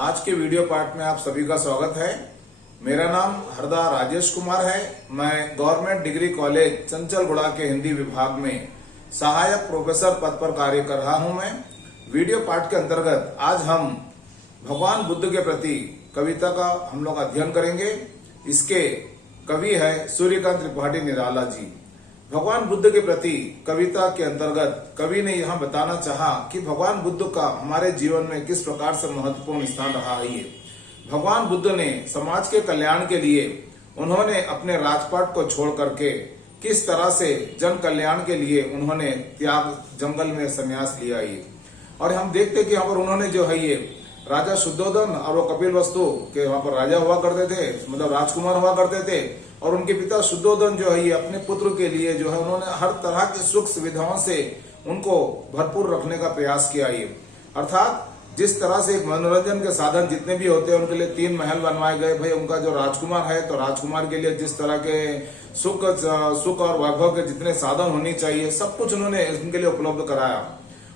आज के video part में आप सभी का स्वागत है। मेरा नाम हरदा राजेश कुमार है। मैं गवर्नमेंट डिग्री कॉलेज चंचलगुड़ा के हिंदी विभाग में सहायक प्रोफेसर पद पर कार्य कर रहा हूं। मैं वीडियो पार्ट के अंतर्गत आज हम भगवान बुद्ध के प्रति कविता का हम लोग अध्ययन करेंगे। इसके कवि है सूर्यकांत त्रिपाठी निराला जी। भगवान बुद्ध के प्रति कविता के अंतर्गत कवि ने यहां बताना चाहा कि भगवान बुद्ध का हमारे जीवन में किस प्रकार से महत्वपूर्ण स्थान रहा है। ये भगवान बुद्ध ने समाज के कल्याण के लिए उन्होंने अपने राजपाट को छोड़ करके किस तरह से जन कल्याण के लिए उन्होंने त्याग जंगल में संन्यास लिया। ये और हम देखते कि यहाँ पर उन्होंने जो है ये राजा शुद्धोधन और वो कपिल वस्तु के वहां पर राजा हुआ करते थे, मतलब राजकुमार हुआ करते थे। और उनके पिता शुद्धोधन जो है ये अपने पुत्र के लिए जो है उन्होंने हर तरह की सुख सुविधाओं से उनको भरपूर रखने का प्रयास किया। ये अर्थात जिस तरह से एक मनोरंजन के साधन जितने भी होते हैं उनके लिए 3 महल बनवाए गए। भाई उनका जो राजकुमार है तो राजकुमार के लिए जिस तरह के सुख और वैभव के जितने साधन होने चाहिए सब कुछ उन्होंने इनके लिए उपलब्ध कराया।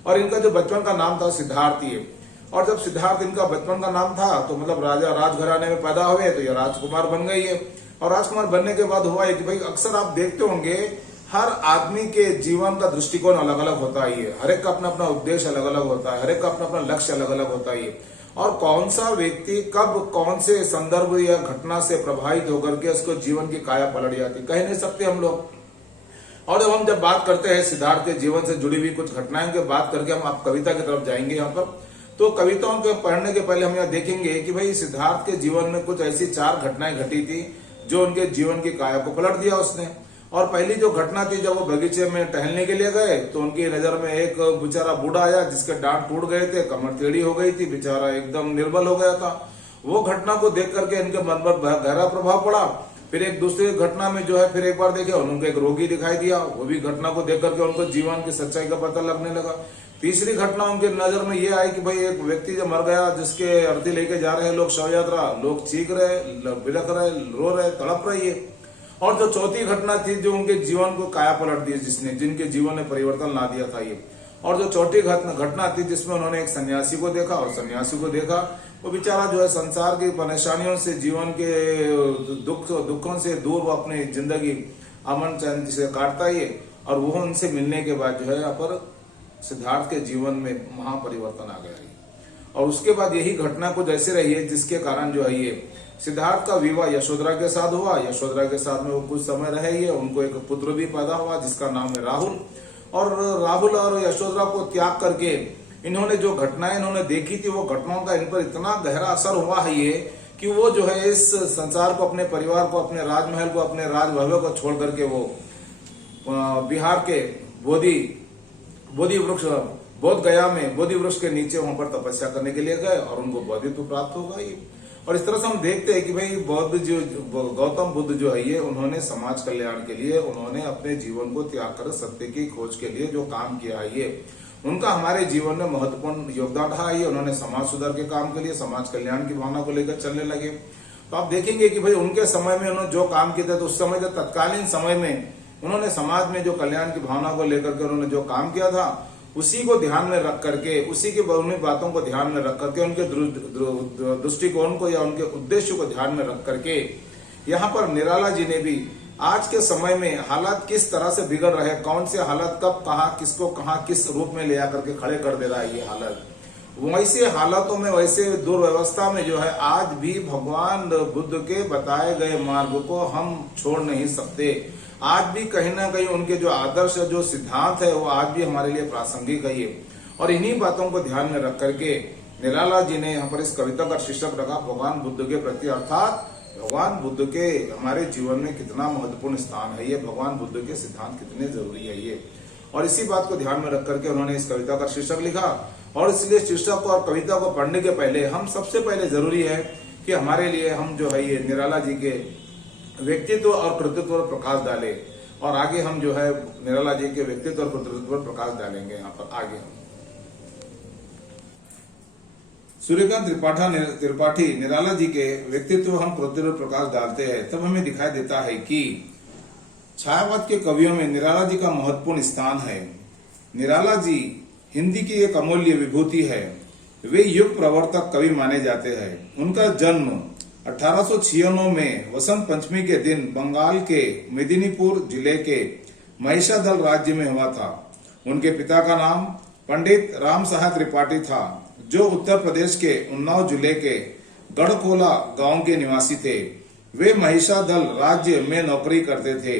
और इनका जो बचपन का नाम था सिद्धार्थ। ये और जब सिद्धार्थ इनका बचपन का नाम था तो मतलब राजा राजघराने में पैदा हुए तो ये राजकुमार बन गई है। और राजकुमार बनने के बाद हुआ है कि भाई अक्सर आप देखते होंगे हर आदमी के जीवन का दृष्टिकोण अलग अलग होता है। हर एक का अपना अपना उद्देश्य अलग अलग होता है, हर एक का अपना अपना लक्ष्य अलग अलग होता है। और कौन सा व्यक्ति कब कौन से संदर्भ या घटना से प्रभावित होकर के उसको जीवन की काया पलट जाती कह नहीं सकते हम लोग। और जब बात करते हैं सिद्धार्थ के जीवन से जुड़ी हुई कुछ घटनाओं की बात करके हम आप कविता की तरफ जाएंगे। यहाँ पर तो कविताओं के पढ़ने के पहले हम यह देखेंगे कि भाई सिद्धार्थ के जीवन में कुछ ऐसी 4 घटनाएं घटी थी जो उनके जीवन की काया को पलट दिया उसने। और पहली जो घटना थी जब वो बगीचे में टहलने के लिए गए तो उनकी नजर में एक बेचारा बूढ़ा आया जिसके दांत टूट गए थे, कमर टेढ़ी हो गई थी, बेचारा एकदम निर्बल हो गया था। वो घटना को देख करके इनके मन पर गहरा प्रभाव पड़ा। फिर एक दूसरी घटना में जो है फिर एक बार देखे उनको एक रोगी दिखाई दिया। वो भी घटना को देख करके उनको जीवन की सच्चाई का पता लगने लगा। तीसरी घटना उनके नजर में ये आई कि भाई एक व्यक्ति जो मर गया जिसके अर्थी लेके जा रहे हैं लोग शव यात्रा, लोग चीख रहे, बिलख रहे, रो रहे, तड़प रही है। और जो चौथी घटना थी जो उनके जीवन को काया पलट दी, जिनके जीवन में परिवर्तन ला दिया था ये। और जो चौथी घटना थी जिसमें उन्होंने एक सन्यासी को देखा और सन्यासी को देखा वो बेचारा जो है संसार की परेशानियों से जीवन के दुखों से दूर वो अपनी जिंदगी अमन चैन से काटता ही। और वो उनसे मिलने के बाद जो है यहाँ पर सिद्धार्थ के जीवन में महापरिवर्तन आ गया। और उसके बाद यही घटना कुछ ऐसे रही है जिसके कारण जो है ये सिद्धार्थ का विवाह यशोधरा के साथ हुआ। यशोधरा के साथ में वो कुछ समय रहे ये, उनको एक पुत्र भी पैदा हुआ जिसका नाम है राहुल। और राहुल और यशोधरा को त्याग करके इन्होंने जो घटनाएं इन्होंने देखी थी वो घटनाओं का इन पर इतना गहरा असर हुआ है ये कि वो जो है इस संसार को, अपने परिवार को, अपने राजमहल को, अपने राजभवन को छोड़ करके वो बिहार के बोध गया में बोधि वृक्ष के नीचे वहां पर तपस्या करने के लिए गए और उनको बोधित्व प्राप्त होगा ये। और इस तरह से हम देखते हैं कि भाई गौतम बुद्ध जो है ये उन्होंने समाज कल्याण के लिए उन्होंने अपने जीवन को त्याग कर सत्य की खोज के लिए जो काम किया है ये उनका हमारे जीवन में महत्वपूर्ण योगदान रहा है। उन्होंने समाज सुधार के काम के लिए, समाज कल्याण की भावना को लेकर चलने लगे। तो आप देखेंगे कि भाई उनके समय में उन्होंने जो काम किए थे तो उस समय जो तत्कालीन समय में उन्होंने समाज में जो कल्याण की भावना को लेकर के उन्होंने जो काम किया था उसी को ध्यान में रख करके, उसी की उन्हीं बातों को ध्यान में रख करके, उनके दृष्टिकोण को या उनके उद्देश्य को ध्यान में रख करके यहाँ पर निराला जी ने भी आज के समय में हालात किस तरह से बिगड़ रहे हैं, कौन से हालत कब कहा किसको कहा किस रूप में ले आकर के खड़े कर दे रहा है ये हालत, वैसे हालातों में वैसे दुर्व्यवस्था में जो है आज भी भगवान बुद्ध के बताए गए मार्ग को हम छोड़ नहीं सकते। आज भी कहीं ना कहीं उनके जो आदर्श जो सिद्धांत है वो आज भी हमारे लिए प्रासंगिक है। और इन्हीं बातों को ध्यान में रख करके निराला जी ने यहाँ पर इस कविता का शीर्षक रखा भगवान बुद्ध के प्रति, अर्थात भगवान बुद्ध के हमारे जीवन में कितना महत्वपूर्ण स्थान है ये, भगवान बुद्ध के सिद्धांत कितने जरूरी है ये। और इसी बात को ध्यान में रख करके उन्होंने इस कविता का शीर्षक लिखा। और इसलिए शीर्षक को और कविता को पढ़ने के पहले हम सबसे पहले जरूरी है कि हमारे लिए हम जो है ये निराला जी के व्यक्तित्व और कृतित्व पर प्रकाश डाले। और आगे हम जो है निराला जी के व्यक्तित्व और कृतित्व पर प्रकाश डालेंगे। यहाँ पर आगे हम सूर्यकांत त्रिपाठी निराला जी के व्यक्तित्व हम कृतित्व पर प्रकाश डालते हैं तब हमें दिखाई देता है कि छायावाद के कवियों में निराला जी का महत्वपूर्ण स्थान है। निराला जी हिंदी की एक अमूल्य विभूति है। वे युग प्रवर्तक कवि माने जाते हैं। उनका जन्म 1896 में वसंत पंचमी के दिन बंगाल के मेदिनीपुर जिले के महिषादल राज्य में हुआ था। उनके पिता का नाम पंडित राम सहाय त्रिपाठी था, जो उत्तर प्रदेश के उन्नाव जिले के गढ़कोला गांव के निवासी थे। वे महिषादल राज्य में नौकरी करते थे।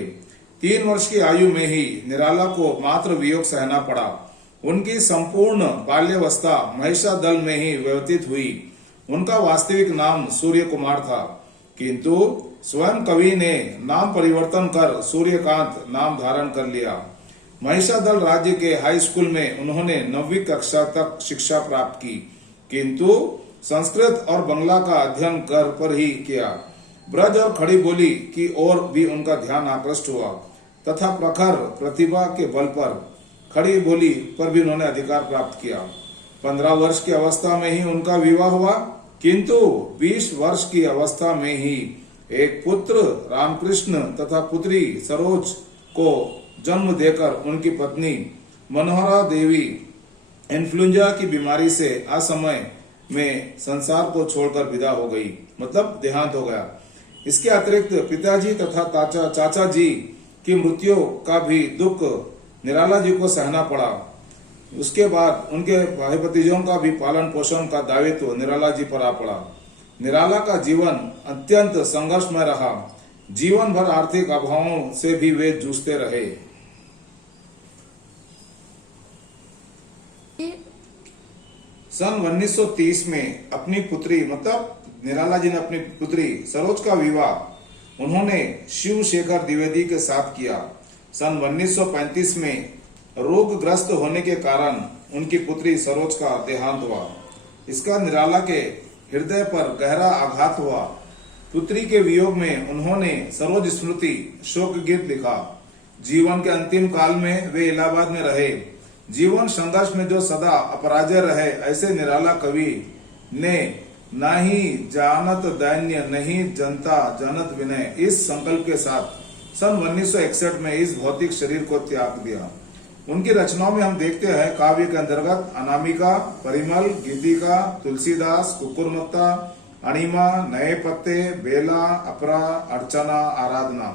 3 वर्ष की आयु में ही निराला को मातृ वियोग सहना पड़ा। उनकी संपूर्ण बाल्यावस्था महिषादल में ही व्यतीत हुई। उनका वास्तविक नाम सूर्य कुमार था, किंतु स्वयं कवि ने नाम परिवर्तन कर सूर्यकांत नाम धारण कर लिया। महिषादल राज्य के हाई स्कूल में उन्होंने 9वीं कक्षा तक शिक्षा प्राप्त की, किंतु संस्कृत और बंगला का अध्ययन कर पर ही किया। ब्रज और खड़ी बोली की ओर भी उनका ध्यान आकृष्ट हुआ तथा प्रखर प्रतिभा के बल पर खड़ी बोली पर भी उन्होंने अधिकार प्राप्त किया। 15 वर्ष की अवस्था में ही उनका विवाह हुआ, किंतु 20 वर्ष की अवस्था में ही एक पुत्र रामकृष्ण तथा पुत्री सरोज को जन्म देकर उनकी पत्नी मनोहरा देवी इन्फ्लुएंजा की बीमारी से असमय में संसार को छोड़कर विदा हो गई, मतलब देहांत हो गया। इसके अतिरिक्त पिताजी तथा चाचा जी की मृत्यु का भी दुख निराला जी को सहना पड़ा। उसके बाद उनके भाई भतीजों का भी पालन पोषण का दायित्व निराला जी पर आ पड़ा। निराला का जीवन अत्यंत संघर्षमय रहा। जीवन भर आर्थिक अभावों से भी वे जूझते रहे। सन 1930 में अपनी पुत्री, मतलब निराला जी ने अपनी पुत्री सरोज का विवाह उन्होंने शिव शेखर द्विवेदी के साथ किया। सन 1935 में रोगग्रस्त होने के कारण उनकी पुत्री सरोज का देहांत हुआ। इसका निराला के हृदय पर गहरा आघात हुआ। पुत्री के वियोग में उन्होंने सरोज स्मृति शोक गीत लिखा। जीवन के अंतिम काल में वे इलाहाबाद में रहे। जीवन संघर्ष में जो सदा अपराजय रहे, ऐसे निराला कवि ने ना ही जानत दैन्य नहीं जनता जनत विनय इस संकल्प के साथ सन 1961 में इस भौतिक शरीर को त्याग दिया। उनकी रचनाओं में हम देखते हैं काव्य के अंतर्गत अनामिका, परिमल, गीतिका, तुलसीदास, कुकुरमुत्ता, अणिमा, नए पत्ते, बेला, अपरा, अर्चना, आराधना।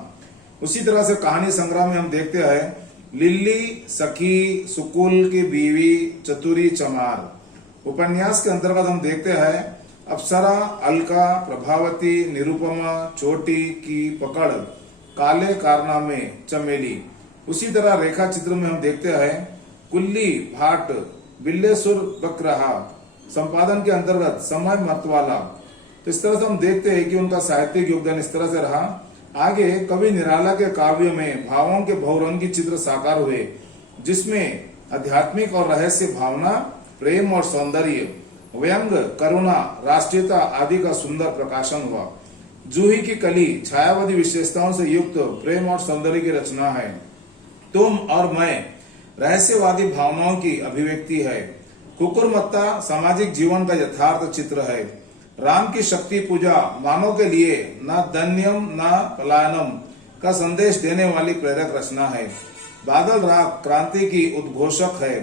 उसी तरह से कहानी संग्रह में हम देखते हैं लिल्ली, सखी, सुकुल की बीवी, चतुरी, चमार। उपन्यास के अंतर्गत हम देखते हैं अप्सरा, अलका, प्रभावती, निरुपमा, चोटी की पकड़, काले कारनामे, चमेली। उसी तरह रेखा चित्र में हम देखते हैं कुल्ली, भाट, बिल्लेसुर, बकरहा। संपादन के अंतर्गत समय मतवाला। तो इस तरह से हम देखते हैं कि उनका साहित्यिक योगदान इस तरह से रहा। आगे कवि निराला के काव्य में भावों के बहुरंगी चित्र साकार हुए, जिसमें आध्यात्मिक और रहस्य भावना, प्रेम और सौंदर्य, व्यंग, करुणा, राष्ट्रीयता आदि का सुंदर प्रकाशन हुआ। जूही की कली छायावादी विशेषताओं से युक्त प्रेम और सौंदर्य की रचना है। तुम और मैं रहस्यवादी भावनाओं की अभिव्यक्ति है। कुकुरमुत्ता सामाजिक जीवन का यथार्थ चित्र है। राम की शक्ति पूजा मानव के लिए न दन्यम न पलायनम का संदेश देने वाली प्रेरक रचना है। बादल राग क्रांति की उद्घोषक है।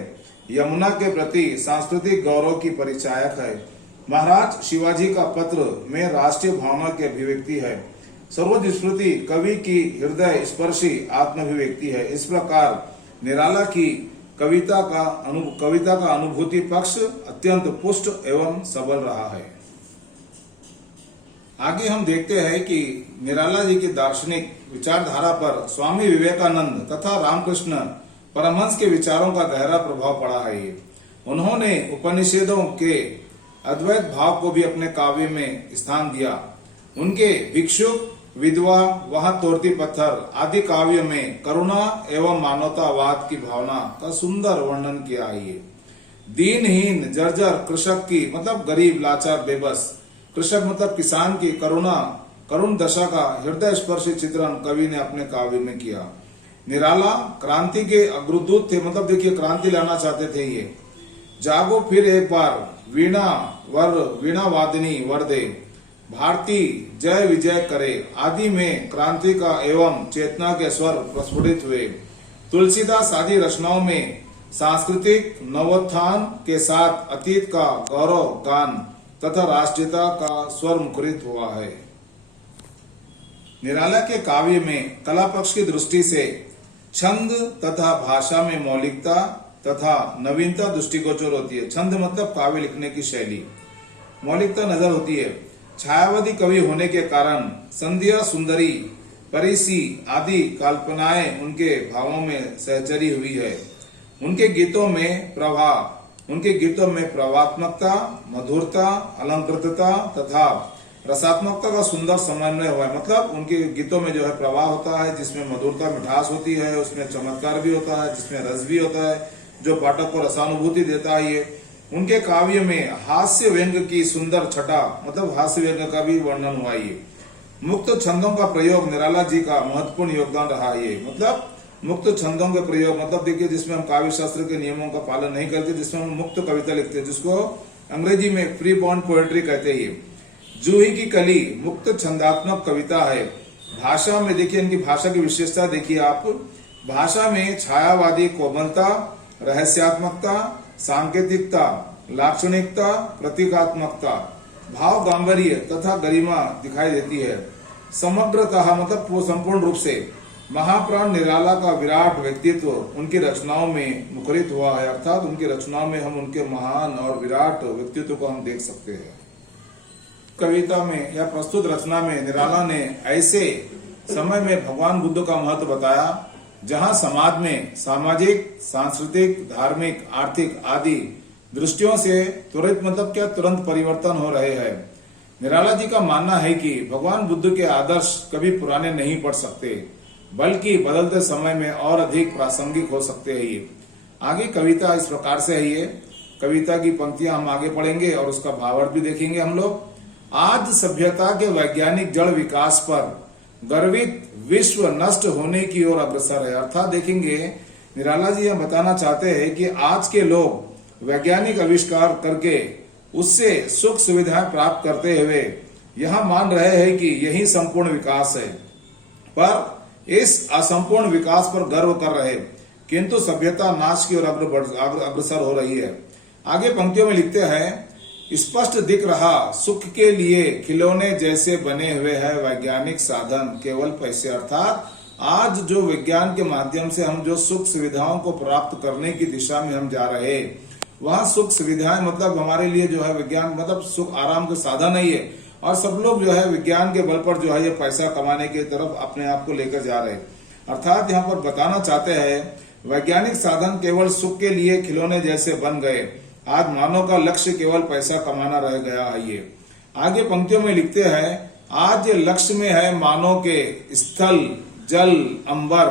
यमुना के प्रति सांस्कृतिक गौरव की परिचायक है। महाराज शिवाजी का पत्र में राष्ट्रीय भावना की अभिव्यक्ति है। सरोज स्मृति कवि की हृदय स्पर्शी आत्माभिव्यक्ति है। इस प्रकार निराला की कविता का अनुभूति पक्ष अत्यंत पुष्ट एवं सबल रहा है। आगे हम देखते हैं कि निराला जी की दार्शनिक विचारधारा पर स्वामी विवेकानंद तथा रामकृष्ण परमहंस के विचारों का गहरा प्रभाव पड़ा है। उन्होंने उपनिषदों के अद्वैत भाव को भी अपने काव्य में स्थान दिया। उनके भिक्षुक, विधवा, वहां तोड़ती पत्थर आदि काव्य में करुणा एवं मानवतावाद की भावना का सुंदर वर्णन किया है। दीनहीन जर्जर कृषक की, मतलब गरीब, लाचार, बेबस, कृषक मतलब किसान की करुण दशा का हृदय स्पर्शी चित्रण कवि ने अपने काव्य में किया। निराला क्रांति के अग्रदूत थे, मतलब देखिए क्रांति लाना चाहते थे ये। जागो फिर एक बार, वीणा वादिनी वर दे, भारती जय विजय करे आदि में क्रांति का एवं चेतना के स्वर प्रस्फुटित हुए। तुलसीदास आदि रचनाओं में सांस्कृतिक नवोत्थान के साथ अतीत का गौरव गान तथा राष्ट्रीयता का स्वर मुखरित हुआ है। निराला के काव्य में कला पक्ष की दृष्टि से छंद तथा भाषा में मौलिकता तथा नवीनता दृष्टिगोचर होती है। छंद मतलब काव्य लिखने की शैली, मौलिकता नजर होती है। छायावादी कवि होने के कारण संध्या सुंदरी, परिसी आदि कल्पनाएं उनके भावों में सहचरी हुई है। उनके गीतों में प्रभावात्मकता, मधुरता, अलंकृतता तथा रसात्मकता का सुंदर समन्वय हुआ है। मतलब उनके गीतों में जो है प्रवाह होता है, जिसमें मधुरता मिठास होती है, उसमें चमत्कार भी होता है, जिसमें रस भी होता है, जो पाठक को रसानुभूति देता है। ये उनके काव्य में हास्य व्यंग की सुंदर छटा, मतलब हास्य व्यंग का भी वर्णन हुआ। ये मुक्त छंदों का प्रयोग निराला जी का महत्वपूर्ण योगदान रहा है। ये मतलब मुक्त छंदों के प्रयोग, मतलब देखिए जिसमें हम काव्य शास्त्र के नियमों का पालन नहीं करते, जिसमें हम मुक्त कविता लिखते हैं, जिसको अंग्रेजी में फ्री बॉर्न पोएट्री कहते हैं। जूही की कली मुक्त छंदात्मक कविता है। भाषा में देखिए इनकी भाषा की विशेषता देखिए आप। भाषा में छायावादी कोमलता, रहस्यात्मकता, सांकेतिकता, लाक्षणिकता, प्रतीकात्मकता, भाव गांभीर्य तथा गरिमा दिखाई देती है। समग्रतः मतलब वो संपूर्ण रूप से महाप्राण निराला का विराट व्यक्तित्व उनकी रचनाओं में मुखरित हुआ है। अर्थात उनकी रचनाओं में हम उनके महान और विराट व्यक्तित्व को हम देख सकते हैं। कविता में या प्रस्तुत रचना में निराला ने ऐसे समय में भगवान बुद्ध का महत्व बताया जहां समाज में सामाजिक, सांस्कृतिक, धार्मिक, आर्थिक आदि दृष्टियों से त्वरित मतलब क्या तुरंत परिवर्तन हो रहे हैं। निराला जी का मानना है कि भगवान बुद्ध के आदर्श कभी पुराने नहीं पड़ सकते, बल्कि बदलते समय में और अधिक प्रासंगिक हो सकते हैं। ये आगे कविता इस प्रकार से है। ये कविता की पंक्तियां हम आगे पढ़ेंगे और उसका भावार्थ भी देखेंगे हम लोग। आज सभ्यता के वैज्ञानिक जड़ विकास पर गर्वित विश्व नष्ट होने की ओर अग्रसर है। अर्थात देखेंगे निराला जी यह बताना चाहते हैं कि आज के लोग वैज्ञानिक आविष्कार करके उससे सुख सुविधाएं प्राप्त करते हुए यह मान रहे हैं कि यही संपूर्ण विकास है, पर इस असंपूर्ण विकास पर गर्व कर रहे, किंतु सभ्यता नाश की ओर अग्रसर हो रही है। आगे पंक्तियों में लिखते हैं, स्पष्ट दिख रहा सुख के लिए खिलौने जैसे बने हुए हैं वैज्ञानिक साधन केवल पैसे। अर्थात आज जो विज्ञान के माध्यम से हम जो सुख सुविधाओं को प्राप्त करने की दिशा में हम जा रहे हैं, वह सुख सुविधाएं मतलब हमारे लिए जो है विज्ञान मतलब सुख आराम के साधन नहीं है, और सब लोग जो है विज्ञान के बल पर जो है ये पैसा कमाने की तरफ अपने आप को लेकर जा रहे हैं। अर्थात यहाँ पर बताना चाहते हैं वैज्ञानिक साधन केवल सुख के लिए खिलौने जैसे बन गए। आज मानव का लक्ष्य केवल पैसा कमाना रह गया है। ये आगे पंक्तियों में लिखते हैं, आज लक्ष्य में है मानव के स्थल, जल, अंबर,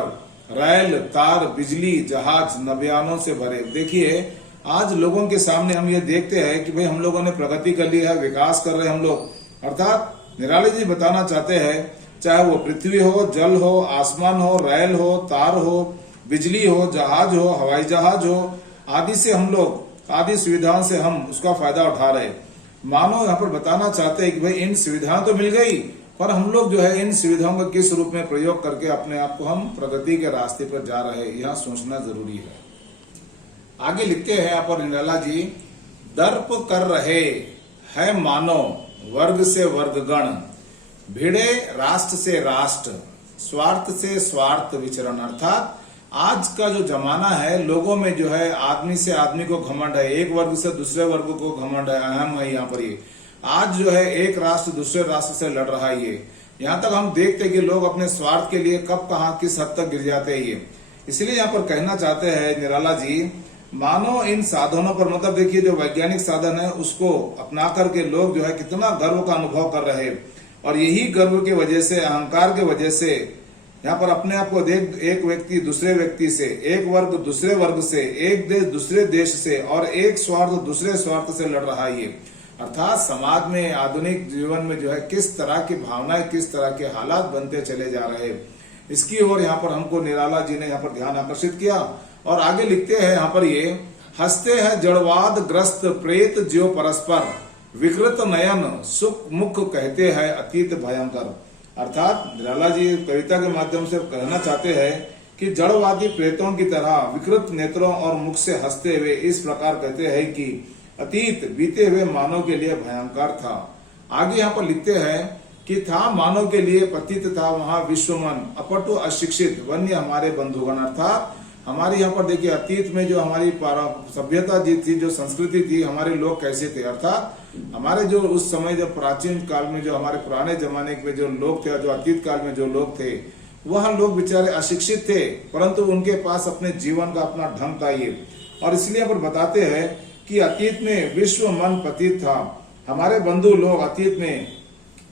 रेल, तार, बिजली, जहाज, नौयानों से भरे। देखिए आज लोगों के सामने हम ये देखते हैं कि भाई हम लोगों ने प्रगति कर ली है, विकास कर रहे हैं हम लोग। अर्थात निराला जी बताना चाहते हैं चाहे वो पृथ्वी हो, जल हो, आसमान हो, रेल हो, तार हो, बिजली हो, जहाज हो, हवाई जहाज हो, आदि से हम लोग आदि सुविधाओं से हम उसका फायदा उठा रहे। मानो यहाँ पर बताना चाहते हैं कि भाई इन सुविधाएं तो मिल गई, पर हम लोग जो है इन सुविधाओं का किस रूप में प्रयोग करके अपने आप को हम प्रगति के रास्ते पर जा रहे हैं, यह सोचना जरूरी है। आगे लिखते हैं यहाँ पर निराला जी, दर्प कर रहे है मानो वर्ग से वर्गगण, भिड़े राष्ट्र से राष्ट्र, स्वार्थ से स्वार्थ विचरण। अर्थात आज का जो जमाना है लोगों में जो है आदमी से आदमी को घमंड है, एक वर्ग से दूसरे वर्ग को घमंड है, अहम है। यहाँ पर ये आज जो है एक राष्ट्र दूसरे राष्ट्र से लड़ रहा है। ये यहाँ तक हम देखते हैं कि लोग अपने स्वार्थ के लिए कब कहाँ किस हद तक गिर जाते हैं। ये इसलिए यहाँ पर कहना चाहते हैं निराला जी, मानो इन साधनों पर मतलब देखिए जो वैज्ञानिक साधन है उसको अपना करके लोग जो है कितना गर्व का अनुभव कर रहे हैं, और यही गर्व की वजह से, अहंकार के वजह से यहाँ पर अपने आप को देख एक व्यक्ति दूसरे व्यक्ति से, एक वर्ग दूसरे वर्ग से, एक देश दूसरे देश से, और एक स्वार्थ दूसरे स्वार्थ से लड़ रहा है। अर्थात समाज में आधुनिक जीवन में जो है किस तरह की भावनाएं, किस तरह के हालात बनते चले जा रहे हैं, इसकी ओर यहाँ पर हमको निराला जी ने यहाँ पर ध्यान आकर्षित किया। और आगे लिखते हैं यहाँ पर ये, हंसते हैं जड़वाद ग्रस्त प्रेत ज्यो परस्पर, विकृत नयन सुख मुख कहते हैं अतीत भयंकर। अर्थात निराला जी कविता के माध्यम से कहना चाहते हैं कि जड़वादी प्रेतों की तरह विकृत नेत्रों और मुख से हंसते हुए इस प्रकार कहते हैं कि अतीत बीते हुए मानव के लिए भयंकर था। आगे यहाँ पर लिखते हैं कि था मानव के लिए पतित था वहां विश्वमन अपटु अशिक्षित वन्य हमारे बंधुगण। अर्थात हमारे यहाँ पर देखिए अतीत में जो हमारी सभ्यता जी थी, जो संस्कृति थी, हमारे लोग कैसे थे, अर्थात हमारे जो उस समय जो प्राचीन काल में जो हमारे पुराने जमाने में जो लोग थे, जो अतीत काल में जो लोग थे, वह लोग बेचारे अशिक्षित थे, परंतु उनके पास अपने जीवन का अपना ढंग था ये। और इसलिए पर बताते हैं कि अतीत में विश्व मन पतित था। हमारे बंधु लोग अतीत में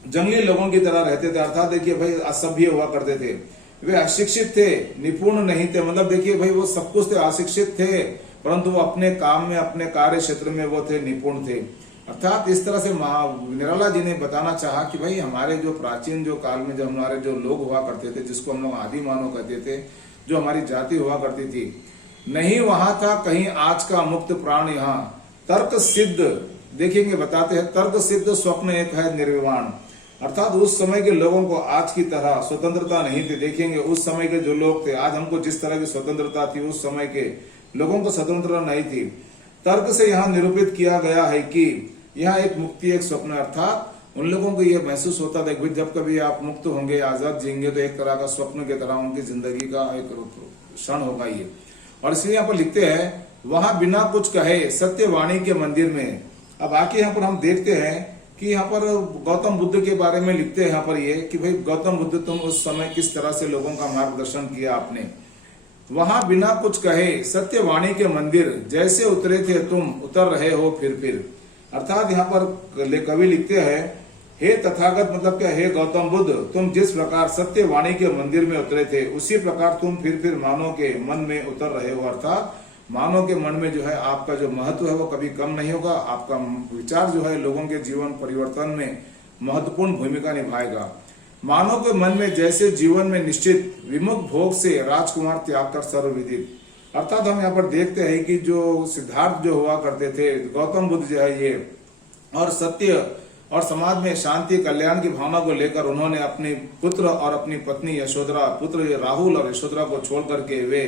जंगली लोगों की तरह रहते थे। अर्थात देखिए भाई असभ्य हुआ करते थे, वे अशिक्षित थे, निपुण नहीं थे। मतलब देखिए भाई वो सब कुछ थे, अशिक्षित थे, परंतु वो अपने काम में अपने कार्य क्षेत्र में वो थे, निपुण थे। अर्थात इस तरह से निराला जी ने बताना चाहा कि भाई हमारे जो प्राचीन जो काल में जो हमारे जो लोग हुआ करते थे, जिसको हम लोग आदि मानव कहते थे, जो हमारी जाति हुआ करती थी, नहीं वहां था कहीं आज का मुक्त प्राण यहाँ तर्क सिद्ध। देखेंगे बताते हैं तर्क सिद्ध स्वप्न एक है निर्विवाण। अर्थात उस समय के लोगों को आज की तरह स्वतंत्रता नहीं थी। देखेंगे उस समय के जो लोग थे, आज हमको जिस तरह की स्वतंत्रता थी, उस समय के लोगों को स्वतंत्रता नहीं थी। तर्क से यहाँ निरूपित किया गया है कि यह एक मुक्ति एक स्वप्न। अर्थात उन लोगों को यह महसूस होता था कि जब कभी आप मुक्त होंगे, आजाद जिएंगे, तो एक तरह का स्वप्न की तरह उनकी जिंदगी का एक क्षण होगा ये। और इसलिए यहाँ पर लिखते हैं वहां बिना कुछ कहे सत्यवाणी के मंदिर में। अब आके यहाँ पर हम देखते हैं कि यहाँ पर गौतम बुद्ध के बारे में लिखते हैं यहाँ पर ये कि भाई गौतम बुद्ध तुम उस समय किस तरह से लोगों का मार्गदर्शन किया आपने। वहां बिना कुछ कहे सत्यवाणी के मंदिर जैसे उतरे थे तुम उतर रहे हो फिर। अर्थात यहाँ पर कवि लिखते हैं हे तथागत, मतलब क्या, हे गौतम बुद्ध, तुम जिस प्रकार सत्यवाणी के मंदिर में उतरे थे उसी प्रकार तुम फिर मानव के मन में उतर रहे हो। अर्थात मानव के मन में जो है आपका जो महत्व है वो कभी कम नहीं होगा। आपका विचार जो है लोगों के जीवन परिवर्तन में महत्वपूर्ण भूमिका निभाएगा। मानव के मन में जैसे जीवन में निश्चित विमुख भोग से राजकुमार त्याग कर सर्वविदित। अर्थात हम यहाँ पर देखते हैं कि जो सिद्धार्थ जो हुआ करते थे, गौतम बुद्ध जो है ये, और सत्य और समाज में शांति कल्याण की भावना को लेकर उन्होंने अपने पुत्र और अपनी पत्नी यशोधरा, पुत्र राहुल और यशोधरा को छोड़ करके वे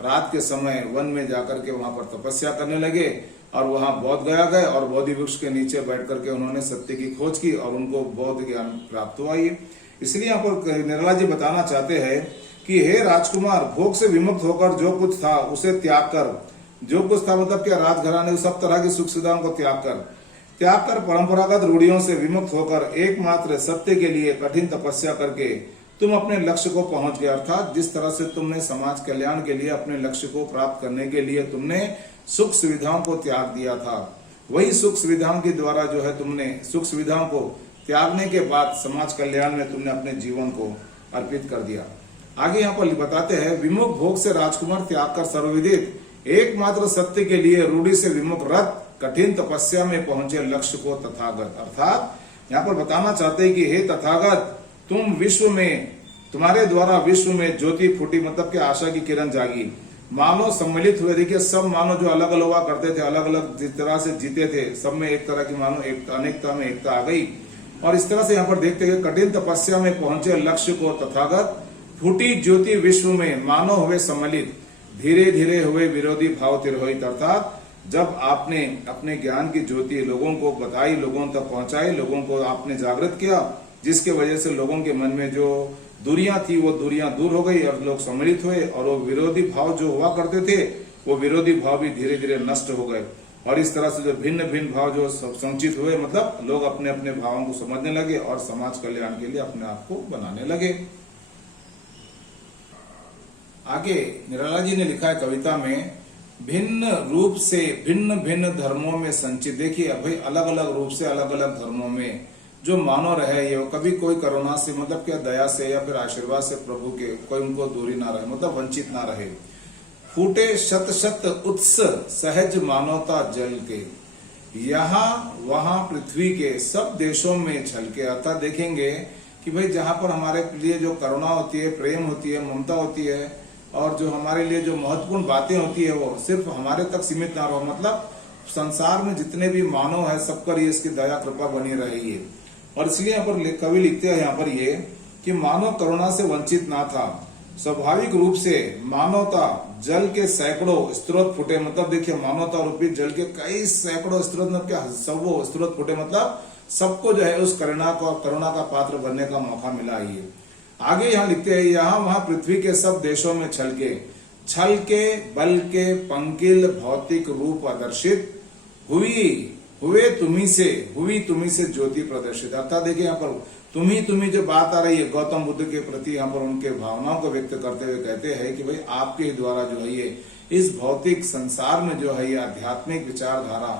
रात के समय वन में जाकर के वहां पर तपस्या करने लगे और वहां बौद्ध गया गए और बोधि वृक्ष के नीचे बैठ करके उन्होंने सत्य की खोज की और उनको बौद्ध ज्ञान प्राप्त हुआ। इसलिए यहाँ पर निर्मला जी बताना चाहते हैं कि हे राजकुमार, भोग से विमुक्त होकर जो कुछ था उसे त्याग कर, जो कुछ था मतलब क्या, राजघराने सब तरह की सुख सुविधाओं को त्याग कर परंपरागत रूढ़ियों से विमुक्त होकर एकमात्र सत्य के लिए कठिन तपस्या करके तुम अपने लक्ष्य को पहुंच गए। अर्थात जिस तरह से तुमने समाज कल्याण के लिए अपने लक्ष्य को प्राप्त करने के लिए तुमने सुख सुविधाओं को त्याग दिया था, वही सुख सुविधाओं के द्वारा जो है तुमने सुख सुविधाओं को त्यागने के बाद समाज कल्याण में तुमने अपने जीवन को अर्पित कर दिया। आगे यहाँ पर बताते हैं विमुख भोग से राजकुमार त्याग कर सर्वविदित, एकमात्र सत्य के लिए रूढ़ी से विमुख रत कठिन तपस्या में पहुंचे लक्ष्य को तथागत। अर्थात यहाँ पर बताना चाहते हैं कि हे तथागत, तुम विश्व में, तुम्हारे द्वारा विश्व में ज्योति फूटी, मतलब कि आशा की किरण जागी, मानव सम्मिलित हुए। देखिए सब मानव जो अलग अलग हुआ करते थे, अलग अलग जिस तरह से जीते थे, सब में एक तरह की मानव अनेकता में एकता आ गई। और इस तरह से यहाँ पर देखते हैं कठिन तपस्या में पहुंचे लक्ष्य को तथागत, फूटी ज्योति विश्व में मानव हुए सम्मिलित, धीरे धीरे हुए विरोधी भाव तिरोहित। अर्थात जब आपने अपने ज्ञान की ज्योति लोगों को बताई, लोगों तक पहुंचाई, लोगों को आपने जागृत किया, जिसके वजह से लोगों के मन में जो दूरियां थी वो दूरियां दूर हो गई और लोग सम्मिलित हुए और वो विरोधी भाव जो हुआ करते थे वो विरोधी भाव भी धीरे धीरे नष्ट हो गए। और इस तरह से जो भिन्न भिन्न भाव जो संचित हुए, मतलब लोग अपने अपने भावों को समझने लगे और समाज कल्याण के लिए अपने आप को बनाने लगे। आगे निराला जी ने लिखा है कविता में, भिन्न रूप से भिन्न भिन्न धर्मों में संचित। देखिए भाई अलग अलग रूप से अलग अलग धर्मों में जो मानव रहे, ये कभी कोई करुणा से, मतलब क्या दया से या फिर आशीर्वाद से प्रभु के कोई उनको दूरी ना रहे, मतलब वंचित ना रहे। फूटे शत शत उत्स सहज मानवता जल के, यहाँ वहां पृथ्वी के सब देशों में छलके। अर्थात देखेंगे कि भाई जहां पर हमारे लिए जो करुणा होती है, प्रेम होती है, ममता होती है और जो हमारे लिए जो महत्वपूर्ण बातें होती है वो सिर्फ हमारे तक सीमित ना रहो, मतलब संसार में जितने भी मानव है सब पर ये इसकी दया कृपा बनी रही है। और इसलिए यहाँ पर कवि लिखते हैं यहाँ पर ये कि मानव करुणा से वंचित ना था, स्वाभाविक रूप से मानवता जल के सैकड़ों स्रोत फूटे, मतलब देखिए मानवता रूपी जल के कई सैकड़ों स्रोत, मतलब क्या सौ स्रोत फूटे, मतलब सबको जो है उस करुणा का पात्र बनने का मौका मिला ही है। आगे यहाँ लिखते हैं, यहाँ वहां पृथ्वी के सब देशों में छल के बल के पंकिल भौतिक रूप आदर्शित हुई तुम्ही से ज्योति प्रदर्शित। अर्थात देखिए यहाँ पर तुम्ही जो बात आ रही है गौतम बुद्ध के प्रति, यहाँ पर उनके भावनाओं को व्यक्त करते हुए कहते हैं कि भाई आपके द्वारा जो है ये इस भौतिक संसार में जो है ये आध्यात्मिक विचारधारा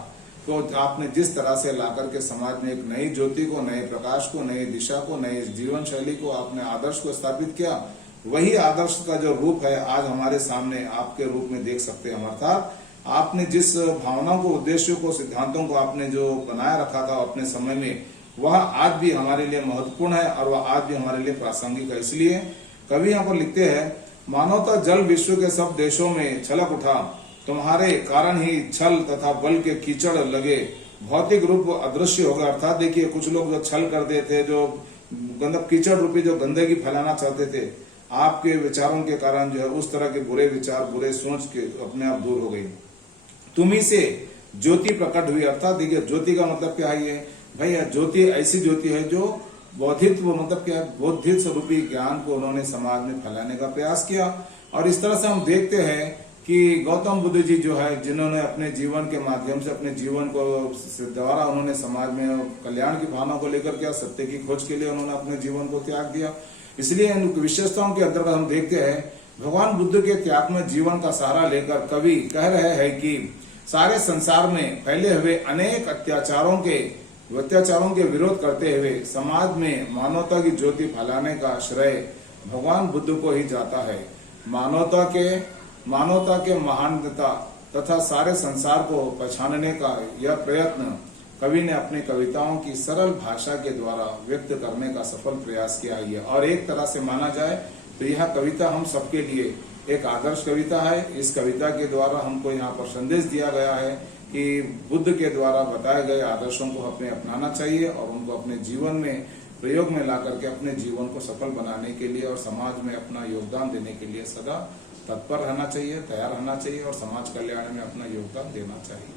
को आपने जिस तरह से लाकर के समाज में एक नई ज्योति को, नए प्रकाश को, नई दिशा को, नई जीवन शैली को, आपने आदर्श को स्थापित किया, वही आदर्श का जो रूप है आज हमारे सामने आपके रूप में देख सकते हैं। अर्थात आपने जिस भावनाओं को, उद्देश्यों को, सिद्धांतों को आपने जो बनाए रखा था अपने समय में, वह आज भी हमारे लिए महत्वपूर्ण है और वह आज भी हमारे लिए प्रासंगिक है। इसलिए कवि यहाँ पर लिखते हैं, मानवता जल विश्व के सब देशों में छलक उठा, तुम्हारे कारण ही छल तथा बल के कीचड़ लगे, भौतिक रूप अदृश्य हो गया। अर्थात देखिए कुछ लोग जो छल करते थे, जो कीचड़ रूपी जो गंदगी फैलाना चाहते थे, आपके विचारों के कारण जो है उस तरह के बुरे विचार, बुरे सोच के अपने आप दूर हो गई। तुम्ही से ज्योति प्रकट हुई। अर्थात देखिए ज्योति का मतलब क्या है, ये भाई ज्योति ऐसी ज्योति है जो बौद्धित्व, मतलब क्या बौद्धिक स्वरूपी ज्ञान को उन्होंने समाज में फैलाने का प्रयास किया। और इस तरह से हम देखते हैं कि गौतम बुद्ध जी जो है, जिन्होंने अपने जीवन के माध्यम से अपने जीवन को द्वारा उन्होंने समाज में कल्याण की भावना को लेकर के, सत्य की खोज के लिए उन्होंने अपने जीवन को त्याग दिया। इसलिए इन विशेषताओं के अंतर्गत हम देखते हैं भगवान बुद्ध के त्याग में जीवन का सहारा लेकर कवि कह रहे हैं कि सारे संसार में फैले हुए अनेक अत्याचारों के विरोध करते हुए समाज में मानवता की ज्योति फैलाने का श्रेय भगवान बुद्ध को ही जाता है। मानवता के महानता तथा सारे संसार को पहचानने का यह प्रयत्न कवि ने अपनी कविताओं की सरल भाषा के द्वारा व्यक्त करने का सफल प्रयास किया है। और एक तरह से माना जाए तो यह कविता हम सबके लिए एक आदर्श कविता है। इस कविता के द्वारा हमको यहाँ पर संदेश दिया गया है कि बुद्ध के द्वारा बताए गए आदर्शों को हमें अपनाना चाहिए और उनको अपने जीवन में प्रयोग में ला करके अपने जीवन को सफल बनाने के लिए और समाज में अपना योगदान देने के लिए सदा तत्पर रहना चाहिए, तैयार रहना चाहिए और समाज कल्याण में अपना योगदान देना चाहिए।